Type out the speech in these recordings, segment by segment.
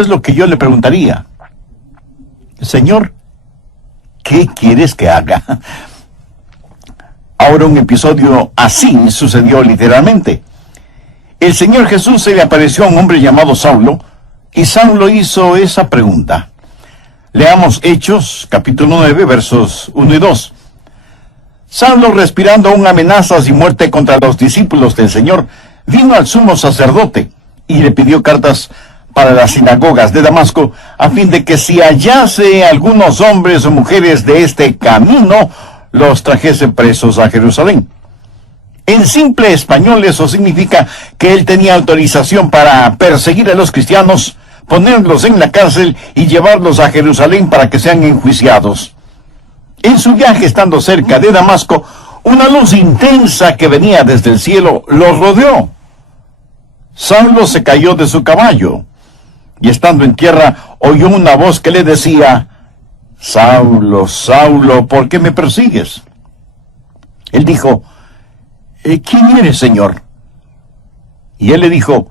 Es lo que yo le preguntaría. Señor, ¿qué quieres que haga? Ahora un episodio así sucedió literalmente. El Señor Jesús se le apareció a un hombre llamado Saulo, y Saulo hizo esa pregunta. Leamos Hechos, capítulo 9, versos 1 y 2. Saulo, respirando aún amenazas y muerte contra los discípulos del Señor, vino al sumo sacerdote y le pidió cartas para las sinagogas de Damasco, a fin de que si hallase algunos hombres o mujeres de este camino, los trajese presos a Jerusalén. En simple español eso significa que él tenía autorización para perseguir a los cristianos, ponerlos en la cárcel y llevarlos a Jerusalén para que sean enjuiciados. En su viaje, estando cerca de Damasco, una luz intensa que venía desde el cielo los rodeó. Saulo se cayó de su caballo, y estando en tierra, oyó una voz que le decía: Saulo, Saulo, ¿por qué me persigues? Él dijo: ¿quién eres, Señor? Y él le dijo: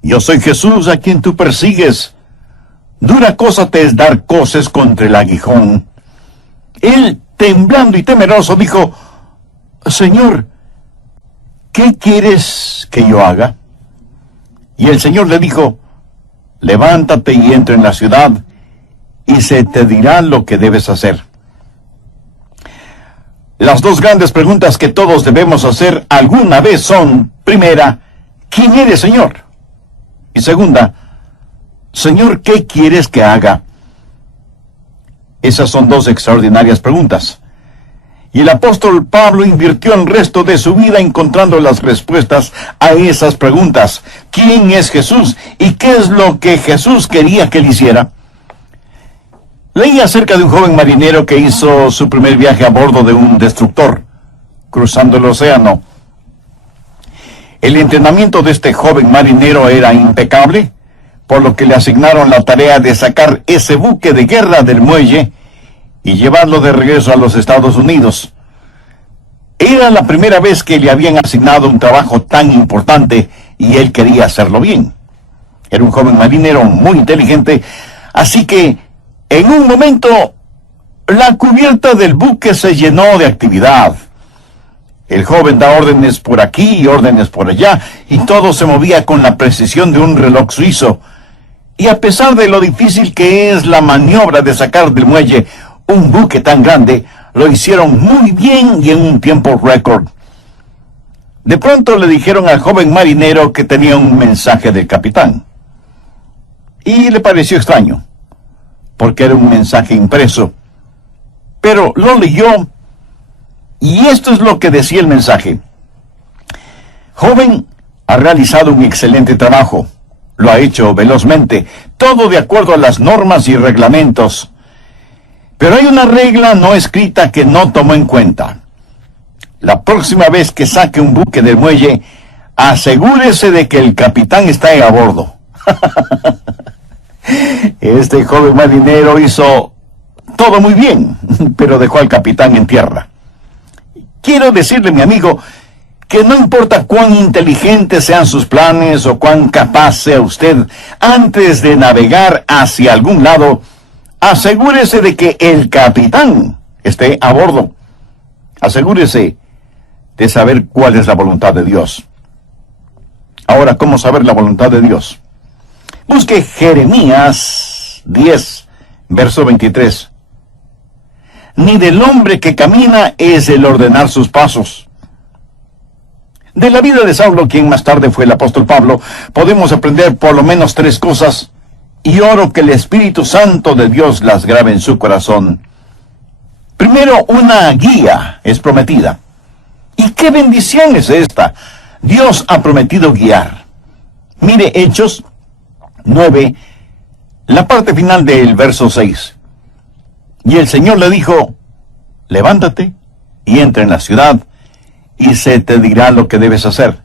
yo soy Jesús a quien tú persigues. Dura cosa te es dar coces contra el aguijón. Él, temblando y temeroso, dijo: Señor, ¿qué quieres que yo haga? Y el Señor le dijo: levántate y entra en la ciudad, y se te dirá lo que debes hacer. Las dos grandes preguntas que todos debemos hacer alguna vez son: primera, ¿quién eres, Señor? Y segunda, Señor, ¿qué quieres que haga? Esas son dos extraordinarias preguntas. Y el apóstol Pablo invirtió el resto de su vida encontrando las respuestas a esas preguntas. ¿Quién es Jesús? ¿Y qué es lo que Jesús quería que él hiciera? Leí acerca de un joven marinero que hizo su primer viaje a bordo de un destructor, cruzando el océano. El entrenamiento de este joven marinero era impecable, por lo que le asignaron la tarea de sacar ese buque de guerra del muelle y llevarlo de regreso a los Estados Unidos. Era la primera vez que le habían asignado un trabajo tan importante y él quería hacerlo bien. Era un joven marinero muy inteligente, así que en un momento la cubierta del buque se llenó de actividad. El joven da órdenes por aquí y órdenes por allá, y todo se movía con la precisión de un reloj suizo. Y a pesar de lo difícil que es la maniobra de sacar del muelle un buque tan grande, lo hicieron muy bien y en un tiempo récord. De pronto le dijeron al joven marinero que tenía un mensaje del capitán. Y le pareció extraño, porque era un mensaje impreso. Pero lo leyó, y esto es lo que decía el mensaje: joven, ha realizado un excelente trabajo. Lo ha hecho velozmente, todo de acuerdo a las normas y reglamentos. Pero hay una regla no escrita que no tomó en cuenta. La próxima vez que saque un buque del muelle, asegúrese de que el capitán está a bordo. Este joven marinero hizo todo muy bien, pero dejó al capitán en tierra. Quiero decirle, mi amigo, que no importa cuán inteligentes sean sus planes o cuán capaz sea usted, antes de navegar hacia algún lado, asegúrese de que el capitán esté a bordo. Asegúrese de saber cuál es la voluntad de Dios. Ahora, ¿cómo saber la voluntad de Dios? Busque Jeremías 10, verso 23. Ni del hombre que camina es el ordenar sus pasos. De la vida de Saulo, quien más tarde fue el apóstol Pablo, podemos aprender por lo menos tres cosas, y oro que el Espíritu Santo de Dios las grabe en su corazón. Primero, una guía es prometida. ¿Y qué bendición es esta? Dios ha prometido guiar. Mire Hechos 9, la parte final del verso 6. Y el Señor le dijo: levántate y entra en la ciudad, y se te dirá lo que debes hacer.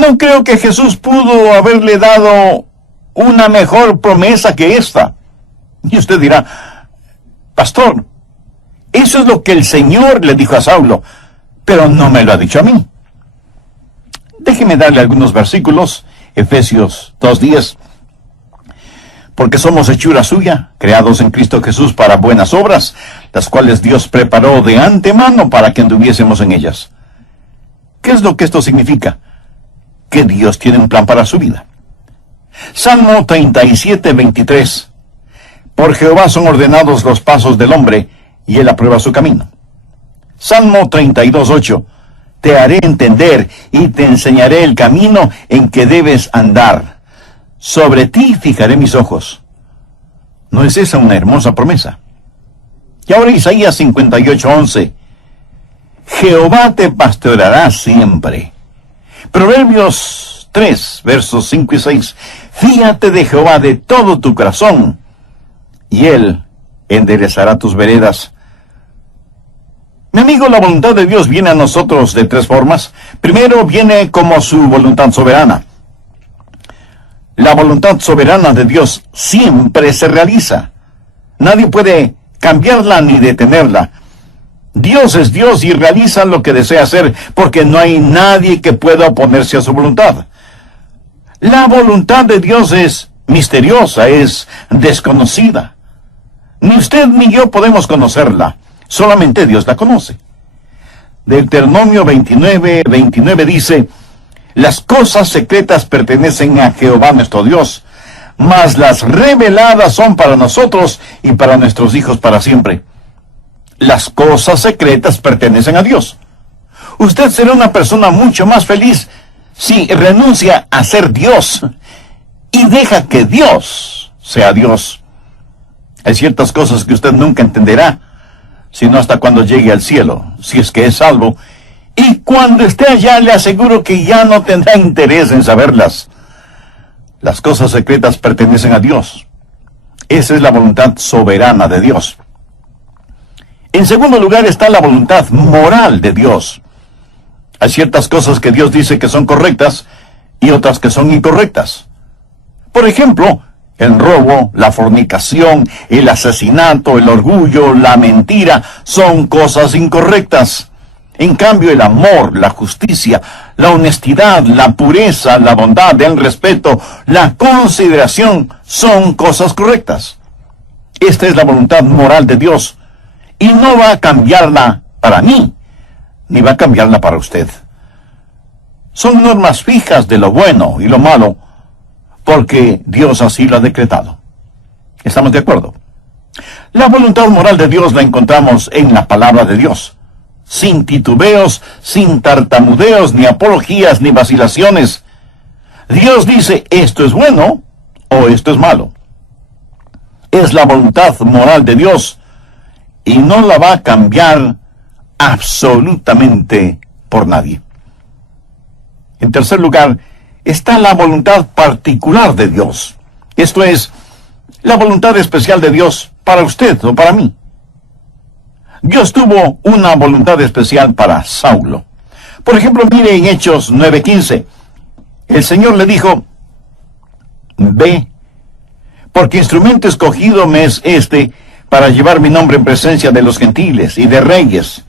No creo que Jesús pudo haberle dado una mejor promesa que esta. Y usted dirá: pastor, eso es lo que el Señor le dijo a Saulo, pero no me lo ha dicho a mí. Déjeme darle algunos versículos. Efesios 2:10. Porque somos hechura suya, creados en Cristo Jesús para buenas obras, las cuales Dios preparó de antemano para que anduviésemos en ellas. ¿Qué es lo que esto significa? Que Dios tiene un plan para su vida. Salmo 37:23. Por Jehová son ordenados los pasos del hombre, y él aprueba su camino. Salmo 32:8. Te haré entender y te enseñaré el camino en que debes andar. Sobre ti fijaré mis ojos. ¿No es esa una hermosa promesa? Y ahora Isaías 58:11. Jehová te pastoreará siempre. Proverbios 3, versos 5 y 6. Fíate de Jehová de todo tu corazón, y él enderezará tus veredas. Mi amigo, la voluntad de Dios viene a nosotros de tres formas. Primero, viene como su voluntad soberana. La voluntad soberana de Dios siempre se realiza. Nadie puede cambiarla ni detenerla. Dios es Dios y realiza lo que desea hacer, porque no hay nadie que pueda oponerse a su voluntad. La voluntad de Dios es misteriosa, es desconocida. Ni usted ni yo podemos conocerla. Solamente Dios la conoce. Deuteronomio 29:29 dice: las cosas secretas pertenecen a Jehová nuestro Dios, mas las reveladas son para nosotros y para nuestros hijos para siempre. Las cosas secretas pertenecen a Dios. Usted será una persona mucho más feliz si renuncia a ser Dios y deja que Dios sea Dios. Hay ciertas cosas que usted nunca entenderá, sino hasta cuando llegue al cielo, si es que es salvo. Y cuando esté allá, le aseguro que ya no tendrá interés en saberlas. Las cosas secretas pertenecen a Dios. Esa es la voluntad soberana de Dios. En segundo lugar está la voluntad moral de Dios. Hay ciertas cosas que Dios dice que son correctas y otras que son incorrectas. Por ejemplo, el robo, la fornicación, el asesinato, el orgullo, la mentira, son cosas incorrectas. En cambio, el amor, la justicia, la honestidad, la pureza, la bondad, el respeto, la consideración, son cosas correctas. Esta es la voluntad moral de Dios, y no va a cambiarla para mí, ni va a cambiarla para usted. Son normas fijas de lo bueno y lo malo, porque Dios así lo ha decretado. ¿Estamos de acuerdo? La voluntad moral de Dios la encontramos en la palabra de Dios, sin titubeos, sin tartamudeos, ni apologías, ni vacilaciones. Dios dice, esto es bueno o esto es malo. Es la voluntad moral de Dios y no la va a cambiar absolutamente por nadie. En tercer lugar, está la voluntad particular de Dios. Esto es, la voluntad especial de Dios para usted o para mí. Dios tuvo una voluntad especial para Saulo. Por ejemplo, mire en Hechos 9:15. El Señor le dijo, ve, porque instrumento escogido me es este para llevar mi nombre en presencia de los gentiles y de reyes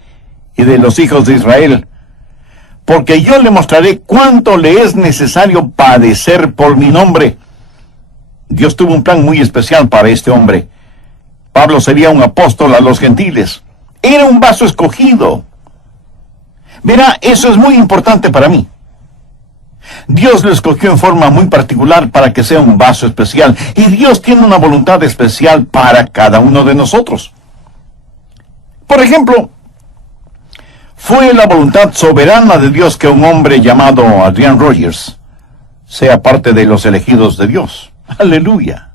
y de los hijos de Israel, porque yo le mostraré cuánto le es necesario padecer por mi nombre. Dios tuvo un plan muy especial para este hombre. Pablo sería un apóstol a los gentiles. Era un vaso escogido. Verá, eso es muy importante para mí. Dios lo escogió en forma muy particular para que sea un vaso especial. Y Dios tiene una voluntad especial para cada uno de nosotros. Por ejemplo, fue la voluntad soberana de Dios que un hombre llamado Adrian Rogers sea parte de los elegidos de Dios. ¡Aleluya!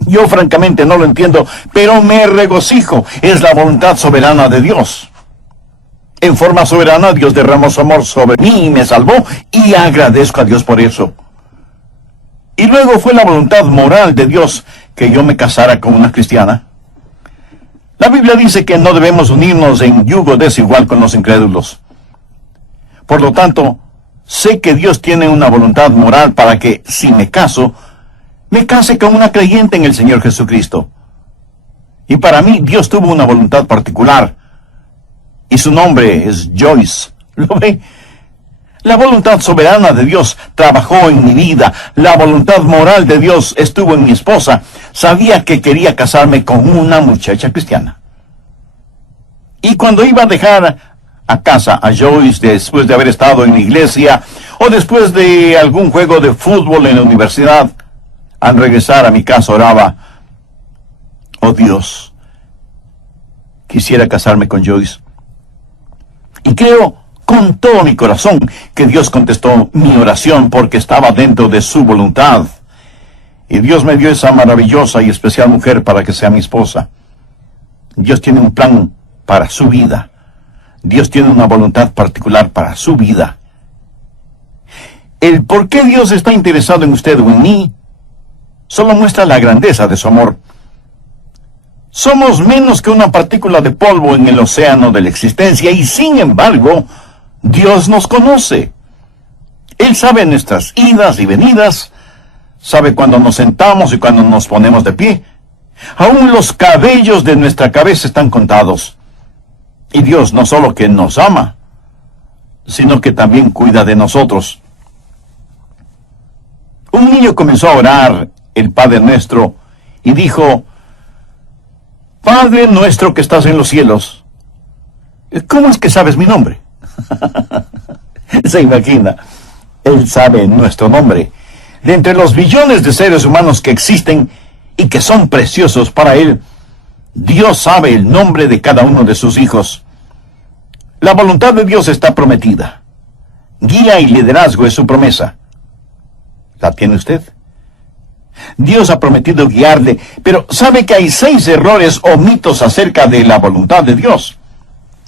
Yo francamente no lo entiendo, pero me regocijo. Es la voluntad soberana de Dios. En forma soberana, Dios derramó su amor sobre mí y me salvó, y agradezco a Dios por eso. Y luego fue la voluntad moral de Dios que yo me casara con una cristiana. La Biblia dice que no debemos unirnos en yugo desigual con los incrédulos. Por lo tanto, sé que Dios tiene una voluntad moral para que, si me case con una creyente en el Señor Jesucristo. Y para mí, Dios tuvo una voluntad particular. Y su nombre es Joyce. ¿Lo ve? La voluntad soberana de Dios trabajó en mi vida. La voluntad moral de Dios estuvo en mi esposa. Sabía que quería casarme con una muchacha cristiana. Y cuando iba a dejar a casa a Joyce después de haber estado en la iglesia o después de algún juego de fútbol en la universidad, al regresar a mi casa oraba: oh Dios, quisiera casarme con Joyce. Y creo con todo mi corazón que Dios contestó mi oración porque estaba dentro de su voluntad. Y Dios me dio esa maravillosa y especial mujer para que sea mi esposa. Dios tiene un plan para su vida. Dios tiene una voluntad particular para su vida. El por qué Dios está interesado en usted o en mí solo muestra la grandeza de su amor. Somos menos que una partícula de polvo en el océano de la existencia y sin embargo, Dios nos conoce. Él sabe nuestras idas y venidas, sabe cuando nos sentamos y cuando nos ponemos de pie. Aún los cabellos de nuestra cabeza están contados. Y Dios no solo que nos ama, sino que también cuida de nosotros. Un niño comenzó a orar el Padre Nuestro y dijo: Padre nuestro que estás en los cielos. ¿Cómo es que sabes mi nombre? Se imagina, Él sabe nuestro nombre. De entre los billones de seres humanos que existen y que son preciosos para Él, Dios sabe el nombre de cada uno de sus hijos. La voluntad de Dios está prometida. Guía y liderazgo es su promesa. ¿La tiene usted? Dios ha prometido guiarle, pero sabe que hay 6 errores o mitos acerca de la voluntad de Dios.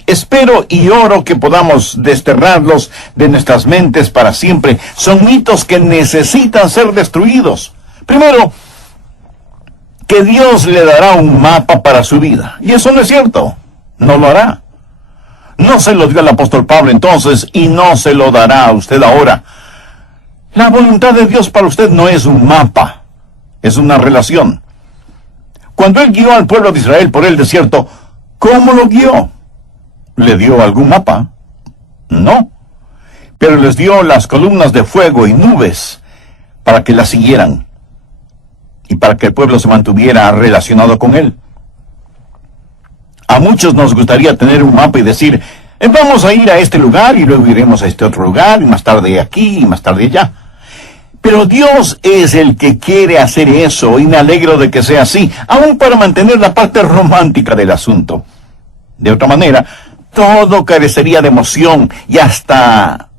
Espero y oro que podamos desterrarlos de nuestras mentes para siempre. Son mitos que necesitan ser destruidos. Primero, que Dios le dará un mapa para su vida. Y eso no es cierto. No lo hará. No se lo dio al apóstol Pablo entonces y no se lo dará a usted ahora. La voluntad de Dios para usted no es un mapa. Es una relación. Cuando Él guió al pueblo de Israel por el desierto, ¿cómo lo guió? ¿Le dio algún mapa? No. Pero les dio las columnas de fuego y nubes para que las siguieran y para que el pueblo se mantuviera relacionado con Él. A muchos nos gustaría tener un mapa y decir: vamos a ir a este lugar y luego iremos a este otro lugar y más tarde aquí y más tarde allá. Pero Dios es el que quiere hacer eso y me alegro de que sea así, aún para mantener la parte romántica del asunto. De otra manera, todo carecería de emoción y hasta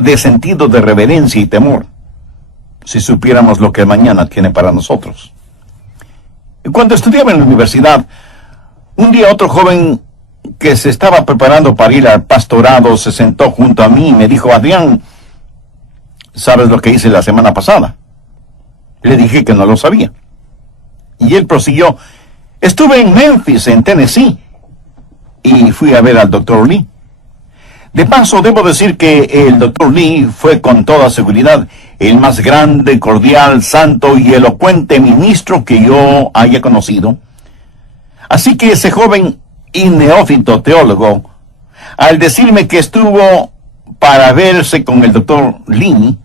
de sentido de reverencia y temor, si supiéramos lo que mañana tiene para nosotros. Cuando estudiaba en la universidad, un día otro joven que se estaba preparando para ir al pastorado se sentó junto a mí y me dijo: Adrián, ¿sabes lo que hice la semana pasada? Le dije que no lo sabía. Y él prosiguió: estuve en Memphis, en Tennessee, y fui a ver al Dr. Lee. De paso, debo decir que el Dr. Lee fue con toda seguridad el más grande, cordial, santo y elocuente ministro que yo haya conocido. Así que ese joven y neófito teólogo, al decirme que estuvo para verse con el Dr. Lee,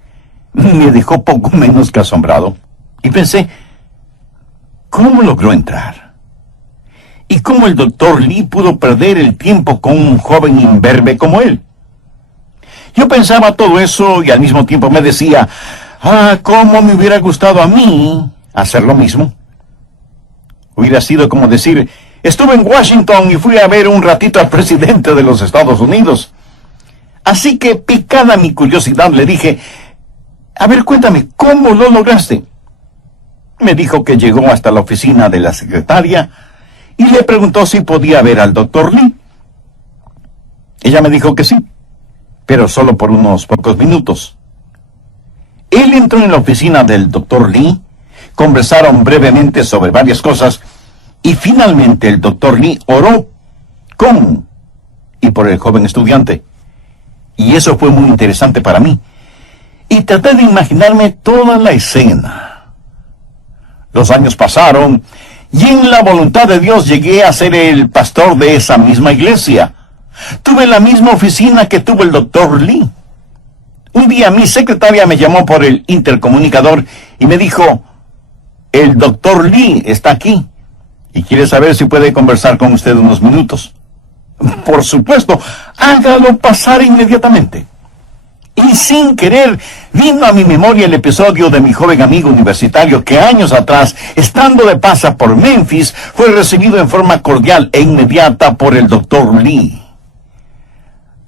me dejó poco menos que asombrado. Y pensé: ¿cómo logró entrar? ¿Y cómo el Dr. Lee pudo perder el tiempo con un joven imberbe como él? Yo pensaba todo eso y al mismo tiempo me decía: cómo me hubiera gustado a mí hacer lo mismo. Hubiera sido como decir: estuve en Washington y fui a ver un ratito al presidente de los Estados Unidos. Así que, picada mi curiosidad, le dije: a ver, cuéntame, ¿cómo lo lograste? Me dijo que llegó hasta la oficina de la secretaria y le preguntó si podía ver al Dr. Lee. Ella me dijo que sí, pero solo por unos pocos minutos. Él entró en la oficina del Dr. Lee, conversaron brevemente sobre varias cosas, y finalmente el Dr. Lee oró con y por el joven estudiante. Y eso fue muy interesante para mí. Y traté de imaginarme toda la escena. Los años pasaron, y en la voluntad de Dios llegué a ser el pastor de esa misma iglesia. Tuve la misma oficina que tuvo el Dr. Lee. Un día mi secretaria me llamó por el intercomunicador y me dijo, el doctor Lee está aquí y quiere saber si puede conversar con usted unos minutos. Por supuesto, hágalo pasar inmediatamente. Y sin querer, vino a mi memoria el episodio de mi joven amigo universitario que años atrás, estando de paso por Memphis, fue recibido en forma cordial e inmediata por el doctor Lee.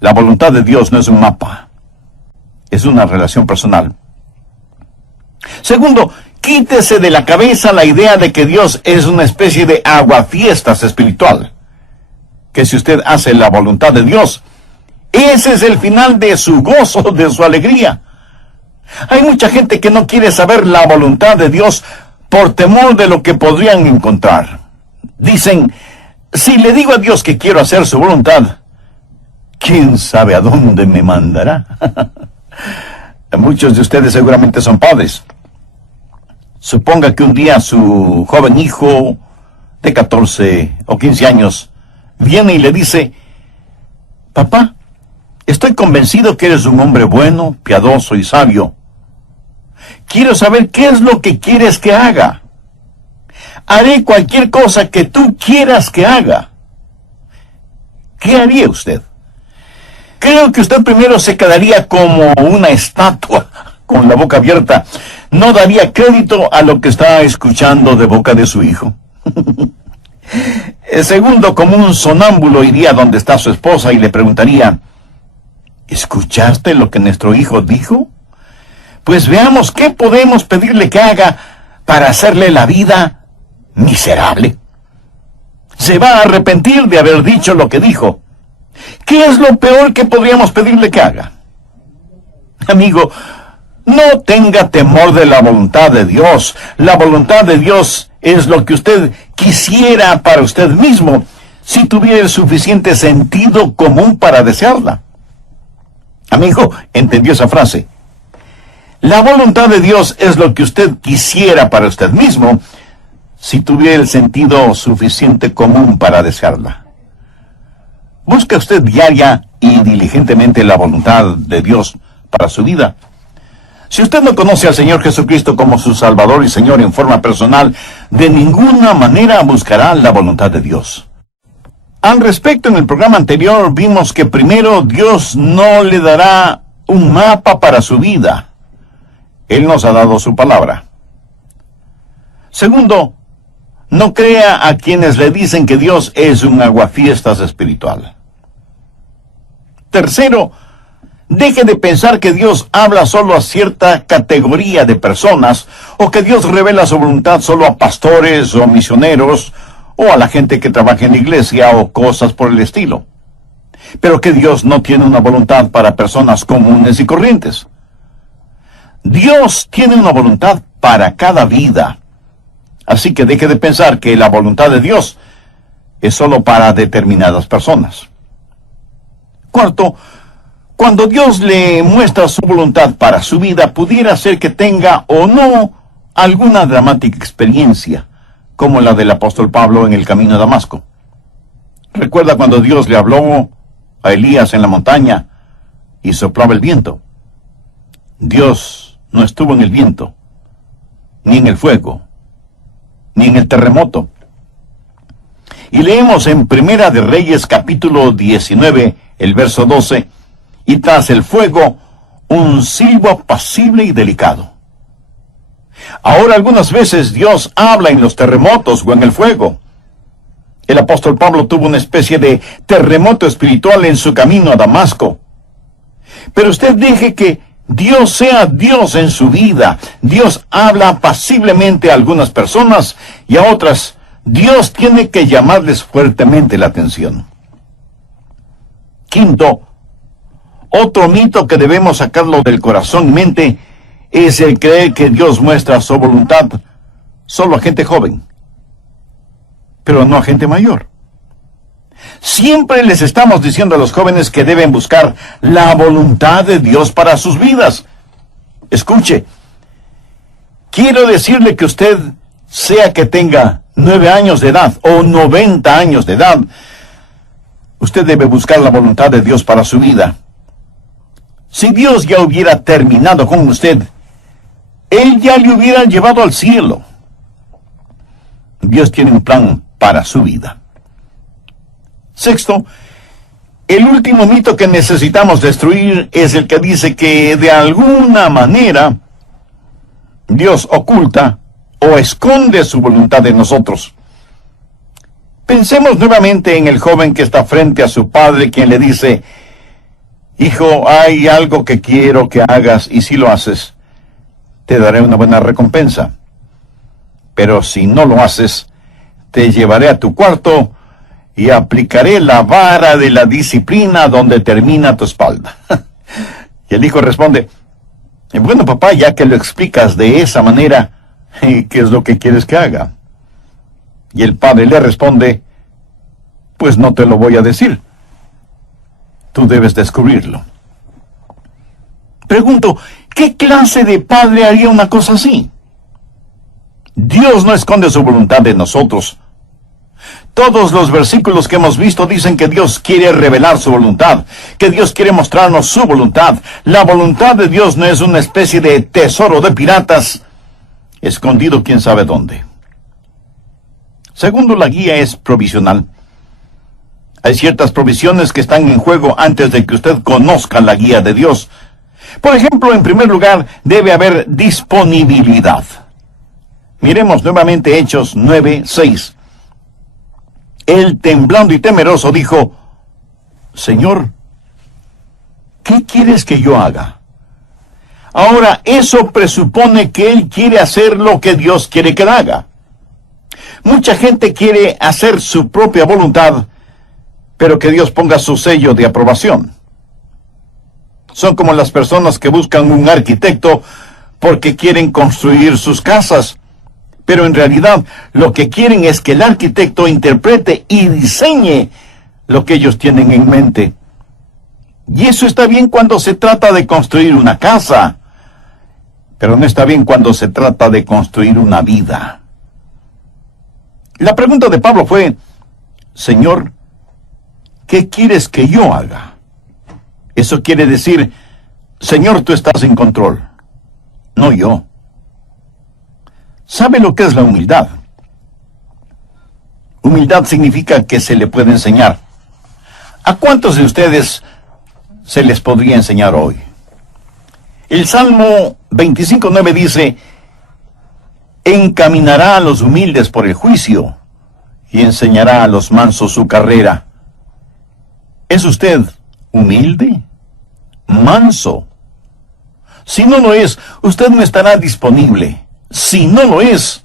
La voluntad de Dios no es un mapa, es una relación personal. Segundo, quítese de la cabeza la idea de que Dios es una especie de aguafiestas espiritual. Que si usted hace la voluntad de Dios, ese es el final de su gozo, de su alegría. Hay mucha gente que no quiere saber la voluntad de Dios por temor de lo que podrían encontrar. Dicen, si le digo a Dios que quiero hacer su voluntad, ¿quién sabe a dónde me mandará? Muchos de ustedes seguramente son padres. Suponga que un día su joven hijo de 14 o 15 años viene y le dice, papá, estoy convencido que eres un hombre bueno, piadoso y sabio. Quiero saber qué es lo que quieres que haga. Haré cualquier cosa que tú quieras que haga. ¿Qué haría usted? Creo que usted primero se quedaría como una estatua, con la boca abierta. No daría crédito a lo que está escuchando de boca de su hijo. Segundo, como un sonámbulo iría donde está su esposa y le preguntaría, ¿escuchaste lo que nuestro hijo dijo? Pues veamos qué podemos pedirle que haga para hacerle la vida miserable. Se va a arrepentir de haber dicho lo que dijo. ¿Qué es lo peor que podríamos pedirle que haga? Amigo, no tenga temor de la voluntad de Dios. La voluntad de Dios es lo que usted quisiera para usted mismo, si tuviera el suficiente sentido común para desearla. Amigo, ¿entendió esa frase? La voluntad de Dios es lo que usted quisiera para usted mismo, si tuviera el sentido suficiente común para desearla. ¿Busca usted diaria y diligentemente la voluntad de Dios para su vida? Si usted no conoce al Señor Jesucristo como su Salvador y Señor en forma personal, de ninguna manera buscará la voluntad de Dios. Al respecto, en el programa anterior vimos que primero Dios no le dará un mapa para su vida. Él nos ha dado su palabra. Segundo, no crea a quienes le dicen que Dios es un aguafiestas espiritual. Tercero, deje de pensar que Dios habla solo a cierta categoría de personas, o que Dios revela su voluntad solo a pastores o misioneros, o a la gente que trabaja en la iglesia, o cosas por el estilo. Pero que Dios no tiene una voluntad para personas comunes y corrientes. Dios tiene una voluntad para cada vida. Así que deje de pensar que la voluntad de Dios es solo para determinadas personas. Cuarto, cuando Dios le muestra su voluntad para su vida, pudiera ser que tenga o no alguna dramática experiencia, como la del apóstol Pablo en el camino a Damasco. ¿Recuerda cuando Dios le habló a Elías en la montaña y soplaba el viento? Dios no estuvo en el viento, ni en el fuego, ni en el terremoto. Y leemos en Primera de Reyes capítulo 19, el verso 12, y tras el fuego, un silbo apacible y delicado. Ahora algunas veces Dios habla en los terremotos o en el fuego. El apóstol Pablo tuvo una especie de terremoto espiritual en su camino a Damasco. Pero usted deje que Dios sea Dios en su vida. Dios habla apaciblemente a algunas personas y a otras Dios tiene que llamarles fuertemente la atención. Quinto, otro mito que debemos sacarlo del corazón y mente es el creer que Dios muestra su voluntad solo a gente joven, pero no a gente mayor. Siempre les estamos diciendo a los jóvenes que deben buscar la voluntad de Dios para sus vidas. Escuche, quiero decirle que usted, sea que tenga 9 años de edad o 90 años de edad, usted debe buscar la voluntad de Dios para su vida. Si Dios ya hubiera terminado con usted, Él ya le hubiera llevado al cielo. Dios tiene un plan para su vida. Sexto, el último mito que necesitamos destruir es el que dice que de alguna manera Dios oculta o esconde su voluntad de nosotros. Pensemos nuevamente en el joven que está frente a su padre, quien le dice: hijo, hay algo que quiero que hagas, y si lo haces, te daré una buena recompensa. Pero si no lo haces, te llevaré a tu cuarto y aplicaré la vara de la disciplina donde termina tu espalda. Y el hijo responde: bueno, papá, ya que lo explicas de esa manera, ¿qué es lo que quieres que haga? Y el padre le responde: pues no te lo voy a decir. Tú debes descubrirlo. Pregunto, ¿qué clase de padre haría una cosa así? Dios no esconde su voluntad de nosotros. Todos los versículos que hemos visto dicen que Dios quiere revelar su voluntad, que Dios quiere mostrarnos su voluntad. La voluntad de Dios no es una especie de tesoro de piratas, escondido quién sabe dónde. Segundo, la guía es provisional. Hay ciertas provisiones que están en juego antes de que usted conozca la guía de Dios. Por ejemplo, en primer lugar, debe haber disponibilidad. Miremos nuevamente Hechos 9:6. Él, temblando y temeroso, dijo: Señor, ¿qué quieres que yo haga? Ahora, eso presupone que él quiere hacer lo que Dios quiere que haga. Mucha gente quiere hacer su propia voluntad, pero que Dios ponga su sello de aprobación. Son como las personas que buscan un arquitecto porque quieren construir sus casas, pero en realidad lo que quieren es que el arquitecto interprete y diseñe lo que ellos tienen en mente. Y eso está bien cuando se trata de construir una casa, pero no está bien cuando se trata de construir una vida. La pregunta de Pablo fue: Señor, ¿qué quieres que yo haga? Eso quiere decir: Señor, tú estás en control, no yo. ¿Sabe lo que es la humildad? Humildad significa que se le puede enseñar. ¿A cuántos de ustedes se les podría enseñar hoy? El Salmo 25:9 dice: encaminará a los humildes por el juicio y enseñará a los mansos su carrera. ¿Es usted humilde? ¿Manso? Si no lo es, usted no estará disponible. Si no lo es,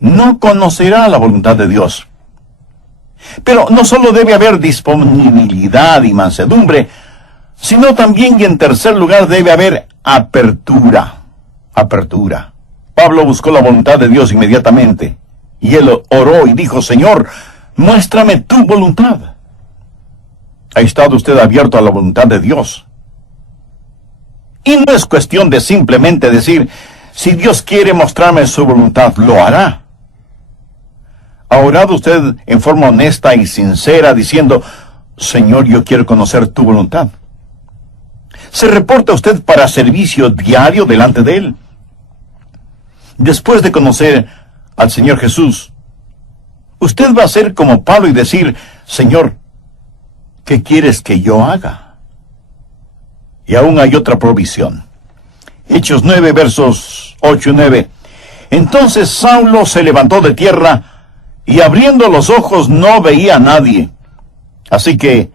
no conocerá la voluntad de Dios. Pero no solo debe haber disponibilidad y mansedumbre, sino también, y en tercer lugar, debe haber apertura. Apertura. Pablo buscó la voluntad de Dios inmediatamente, y él oró y dijo: Señor, muéstrame tu voluntad. ¿Ha estado usted abierto a la voluntad de Dios? Y no es cuestión de simplemente decir: si Dios quiere mostrarme su voluntad, lo hará. ¿Ha orado usted en forma honesta y sincera diciendo: Señor, yo quiero conocer tu voluntad? ¿Se reporta usted para servicio diario delante de Él? Después de conocer al Señor Jesús, usted va a ser como Pablo y decir: Señor, ¿qué quieres que yo haga? Y aún hay otra provisión. Hechos 9, versos 8 y 9. Entonces Saulo se levantó de tierra, y abriendo los ojos no veía a nadie. Así que,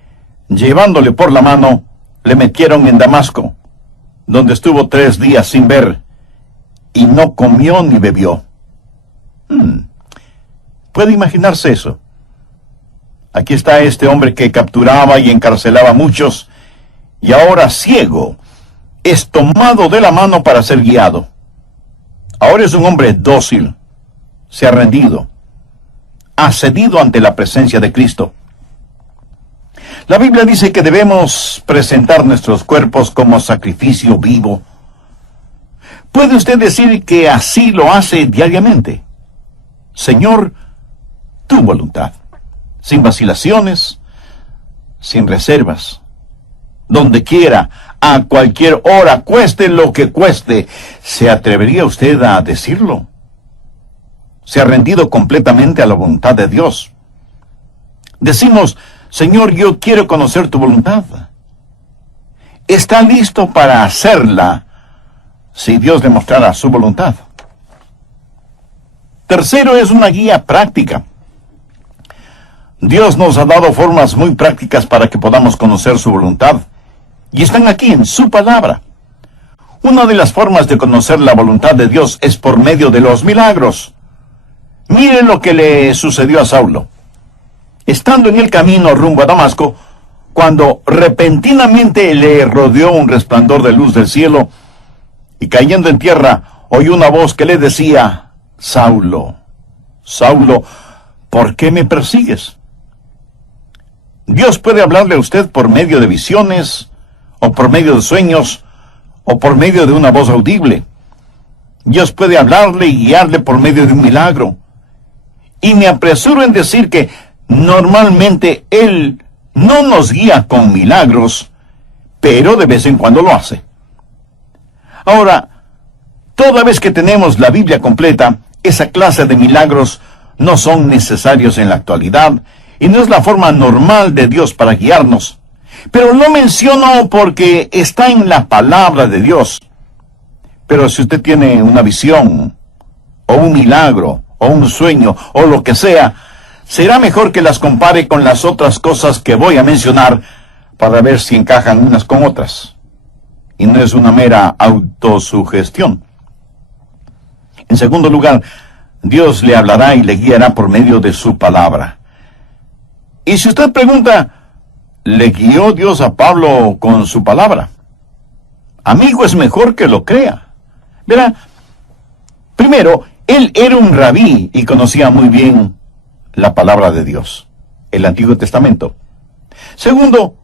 llevándole por la mano, le metieron en Damasco, donde estuvo 3 días sin ver, y no comió ni bebió. ¿Puede imaginarse eso? Aquí está este hombre que capturaba y encarcelaba a muchos, y ahora ciego, es tomado de la mano para ser guiado. Ahora es un hombre dócil, se ha rendido, ha cedido ante la presencia de Cristo. La Biblia dice que debemos presentar nuestros cuerpos como sacrificio vivo. ¿Puede usted decir que así lo hace diariamente? Señor, tu voluntad, sin vacilaciones, sin reservas, donde quiera, a cualquier hora, cueste lo que cueste. ¿Se atrevería usted a decirlo? ¿Se ha rendido completamente a la voluntad de Dios? Decimos, Señor, yo quiero conocer tu voluntad. ¿Está listo para hacerla si Dios le mostrara su voluntad? Tercero, es una guía práctica. Dios nos ha dado formas muy prácticas para que podamos conocer su voluntad, y están aquí en su palabra. Una de las formas de conocer la voluntad de Dios es por medio de los milagros. Miren lo que le sucedió a Saulo. Estando en el camino rumbo a Damasco, cuando repentinamente le rodeó un resplandor de luz del cielo, y cayendo en tierra, oyó una voz que le decía, Saulo, Saulo, ¿por qué me persigues? Dios puede hablarle a usted por medio de visiones, o por medio de sueños, o por medio de una voz audible. Dios puede hablarle y guiarle por medio de un milagro. Y me apresuro en decir que normalmente Él no nos guía con milagros, pero de vez en cuando lo hace. Ahora, toda vez que tenemos la Biblia completa, esa clase de milagros no son necesarios en la actualidad, y no es la forma normal de Dios para guiarnos. Pero lo menciono porque está en la palabra de Dios. Pero si usted tiene una visión, o un milagro, o un sueño, o lo que sea, será mejor que las compare con las otras cosas que voy a mencionar para ver si encajan unas con otras. Y no es una mera autosugestión. En segundo lugar, Dios le hablará y le guiará por medio de su palabra. Y si usted pregunta, ¿le guió Dios a Pablo con su palabra? Amigo, es mejor que lo crea. Verá, primero, él era un rabí y conocía muy bien la palabra de Dios, el Antiguo Testamento. Segundo,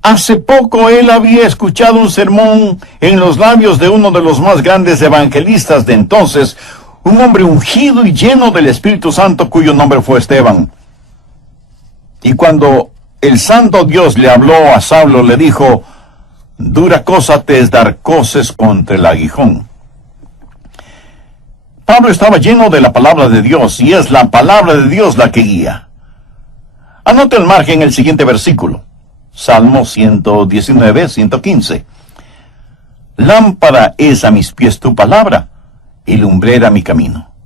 hace poco él había escuchado un sermón en los labios de uno de los más grandes evangelistas de entonces, un hombre ungido y lleno del Espíritu Santo cuyo nombre fue Esteban. Y cuando el santo Dios le habló a Saulo, le dijo, dura cosa te es dar coces contra el aguijón. Pablo estaba lleno de la palabra de Dios, y es la palabra de Dios la que guía. Anote al margen el siguiente versículo, Salmo 119, 115. Lámpara es a mis pies tu palabra, y lumbrera mi camino.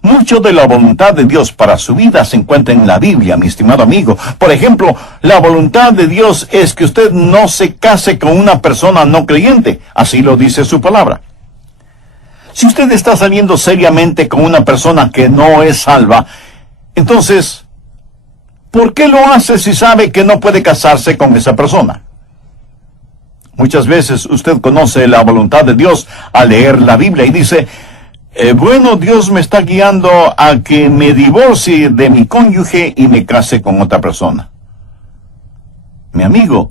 Mucho de la voluntad de Dios para su vida se encuentra en la Biblia, mi estimado amigo. Por ejemplo, la voluntad de Dios es que usted no se case con una persona no creyente. Así lo dice su palabra. Si usted está saliendo seriamente con una persona que no es salva, entonces, ¿por qué lo hace si sabe que no puede casarse con esa persona? Muchas veces usted conoce la voluntad de Dios al leer la Biblia y dice, bueno, Dios me está guiando a que me divorcie de mi cónyuge y me case con otra persona. Mi amigo,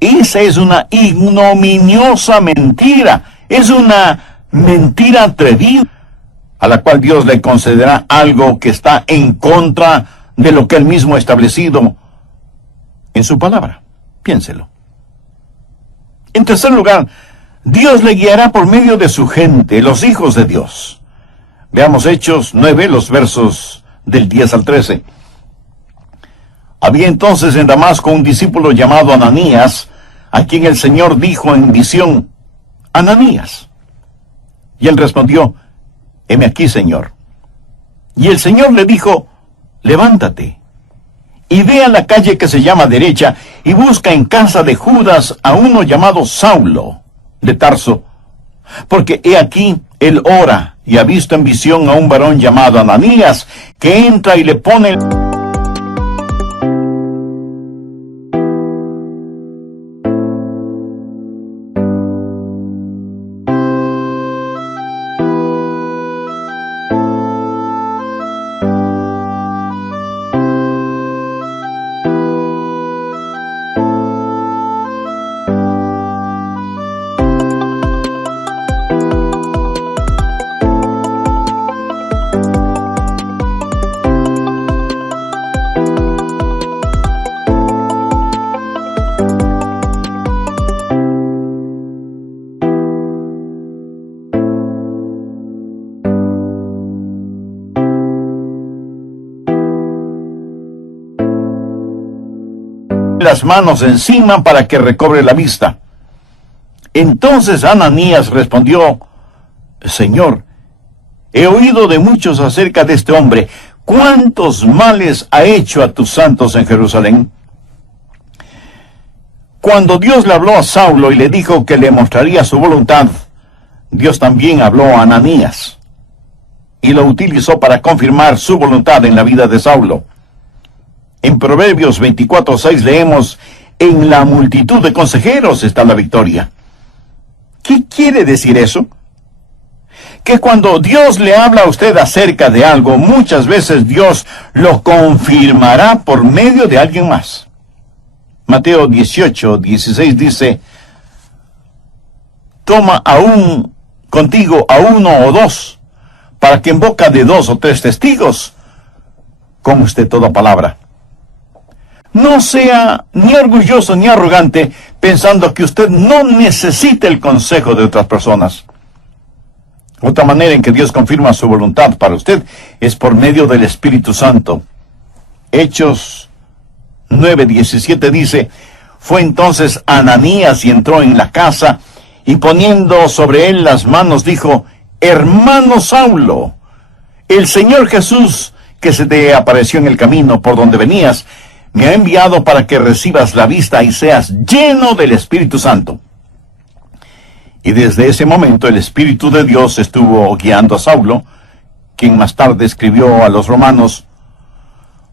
esa es una ignominiosa mentira. Es una mentira atrevida, a la cual Dios le concederá algo que está en contra de lo que Él mismo ha establecido en su palabra. Piénselo. En tercer lugar, Dios le guiará por medio de su gente, los hijos de Dios. Veamos Hechos 9, los versos del 10 al 13. Había entonces en Damasco un discípulo llamado Ananías, a quien el Señor dijo en visión, Ananías. Y él respondió, heme aquí, Señor. Y el Señor le dijo, levántate, y ve a la calle que se llama Derecha, y busca en casa de Judas a uno llamado Saulo, de Tarso, porque he aquí, él ora, y ha visto en visión a un varón llamado Ananías, que entra y le pone las manos encima para que recobre la vista. Entonces Ananías respondió: Señor, he oído de muchos acerca de este hombre. ¿Cuántos males ha hecho a tus santos en Jerusalén? Cuando Dios le habló a Saulo y le dijo que le mostraría su voluntad, Dios también habló a Ananías y lo utilizó para confirmar su voluntad en la vida de Saulo. En Proverbios 24:6 leemos: en la multitud de consejeros está la victoria. ¿Qué quiere decir eso? Que cuando Dios le habla a usted acerca de algo, muchas veces Dios lo confirmará por medio de alguien más. Mateo 18:16 dice: toma aún contigo a uno o dos, para que en boca de 2 o 3 testigos conste toda palabra. No sea ni orgulloso ni arrogante pensando que usted no necesita el consejo de otras personas. Otra manera en que Dios confirma su voluntad para usted es por medio del Espíritu Santo. Hechos 9:17 dice: fue entonces Ananías y entró en la casa, y poniendo sobre él las manos dijo: hermano Saulo, el Señor Jesús, que se te apareció en el camino por donde venías, me ha enviado para que recibas la vista y seas lleno del Espíritu Santo. Y desde ese momento el Espíritu de Dios estuvo guiando a Saulo, quien más tarde escribió a los romanos: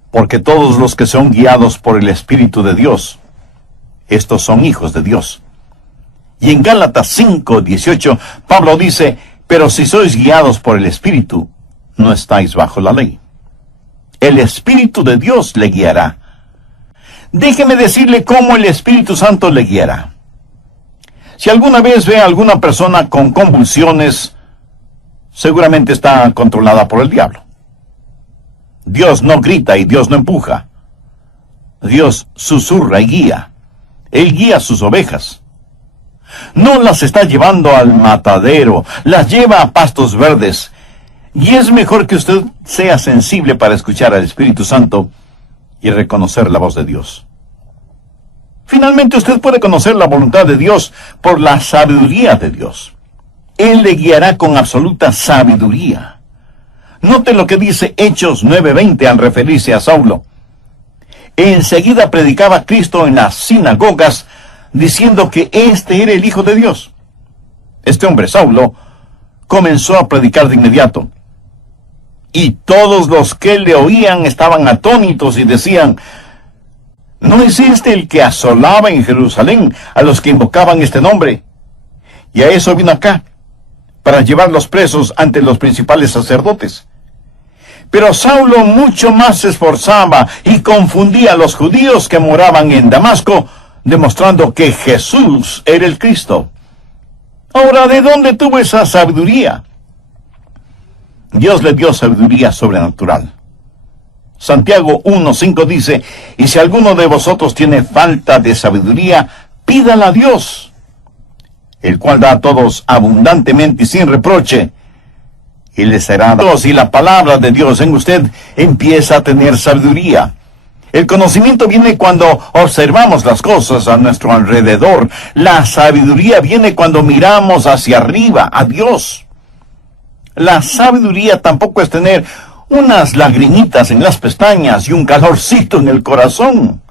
porque todos los que son guiados por el Espíritu de Dios, estos son hijos de Dios. Y en Gálatas 5:18, Pablo dice: pero si sois guiados por el Espíritu, no estáis bajo la ley. El Espíritu de Dios le guiará. Déjeme decirle cómo el Espíritu Santo le guiará. Si alguna vez ve a alguna persona con convulsiones, seguramente está controlada por el diablo. Dios no grita y Dios no empuja. Dios susurra y guía. Él guía a sus ovejas. No las está llevando al matadero, las lleva a pastos verdes. Y es mejor que usted sea sensible para escuchar al Espíritu Santo y reconocer la voz de Dios. Finalmente, usted puede conocer la voluntad de Dios por la sabiduría de Dios. Él le guiará con absoluta sabiduría. Note lo que dice Hechos 9:20 al referirse a Saulo. Enseguida predicaba Cristo en las sinagogas, diciendo que este era el Hijo de Dios. Este hombre, Saulo, comenzó a predicar de inmediato. Y todos los que le oían estaban atónitos y decían: ¿no es este el que asolaba en Jerusalén a los que invocaban este nombre? Y a eso vino acá, para llevarlos presos ante los principales sacerdotes. Pero Saulo mucho más se esforzaba y confundía a los judíos que moraban en Damasco, demostrando que Jesús era el Cristo. Ahora, ¿de dónde tuvo esa sabiduría? Dios le dio sabiduría sobrenatural. Santiago 1:5 dice: y si alguno de vosotros tiene falta de sabiduría, pídala a Dios, el cual da a todos abundantemente y sin reproche, y le será dado. Si la palabra de Dios en usted empieza a tener sabiduría. El conocimiento viene cuando observamos las cosas a nuestro alrededor. La sabiduría viene cuando miramos hacia arriba, a Dios. La sabiduría tampoco es tener unas lagrimitas en las pestañas y un calorcito en el corazón.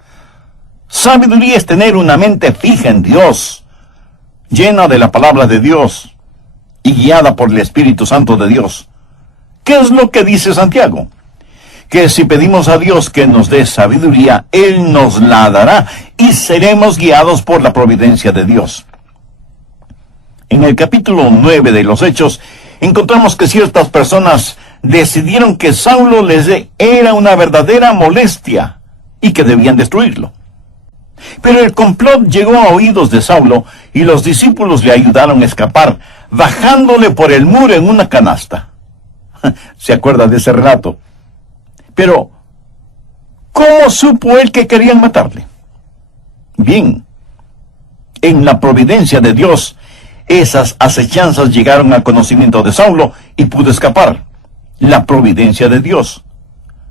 Sabiduría es tener una mente fija en Dios, llena de la palabra de Dios y guiada por el Espíritu Santo de Dios. ¿Qué es lo que dice Santiago? Que si pedimos a Dios que nos dé sabiduría, Él nos la dará y seremos guiados por la providencia de Dios. En el capítulo 9 de los Hechos, encontramos que ciertas personas decidieron que Saulo les era una verdadera molestia y que debían destruirlo. Pero el complot llegó a oídos de Saulo y los discípulos le ayudaron a escapar, bajándole por el muro en una canasta. ¿Se acuerda de ese relato? Pero, ¿cómo supo él que querían matarle? Bien, en la providencia de Dios, esas acechanzas llegaron al conocimiento de Saulo y pudo escapar. La providencia de Dios.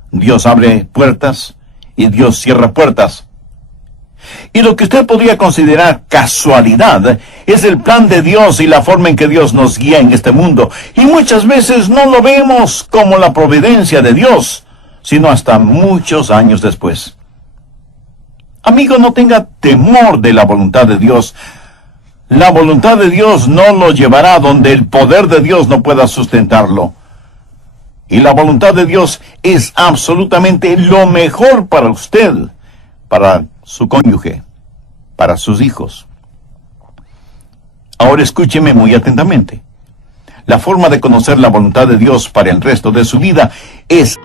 Dios abre puertas y Dios cierra puertas. Y lo que usted podría considerar casualidad es el plan de Dios y la forma en que Dios nos guía en este mundo. Y muchas veces no lo vemos como la providencia de Dios, sino hasta muchos años después. Amigo, no tenga temor de la voluntad de Dios. La voluntad de Dios no lo llevará donde el poder de Dios no pueda sustentarlo. Y la voluntad de Dios es absolutamente lo mejor para usted, para su cónyuge, para sus hijos. Ahora escúcheme muy atentamente. La forma de conocer la voluntad de Dios para el resto de su vida es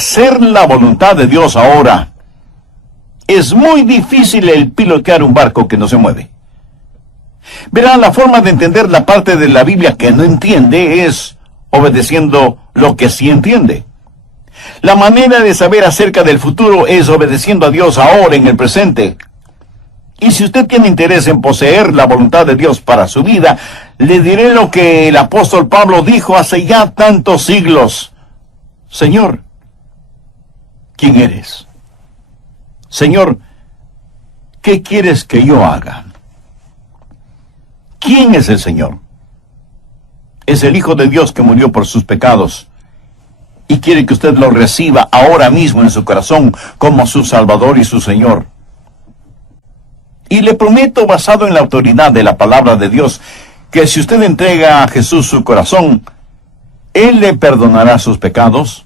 hacer la voluntad de Dios ahora. Es muy difícil el pilotear un barco que no se mueve. Verá, la forma de entender la parte de la Biblia que no entiende es obedeciendo lo que sí entiende. La manera de saber acerca del futuro es obedeciendo a Dios ahora en el presente. Y si usted tiene interés en poseer la voluntad de Dios para su vida, le diré lo que el apóstol Pablo dijo hace ya tantos siglos. Señor, ¿quién eres? Señor, ¿qué quieres que yo haga? ¿Quién es el Señor? Es el Hijo de Dios que murió por sus pecados y quiere que usted lo reciba ahora mismo en su corazón como su Salvador y su Señor. Y le prometo, basado en la autoridad de la palabra de Dios, que si usted entrega a Jesús su corazón, Él le perdonará sus pecados,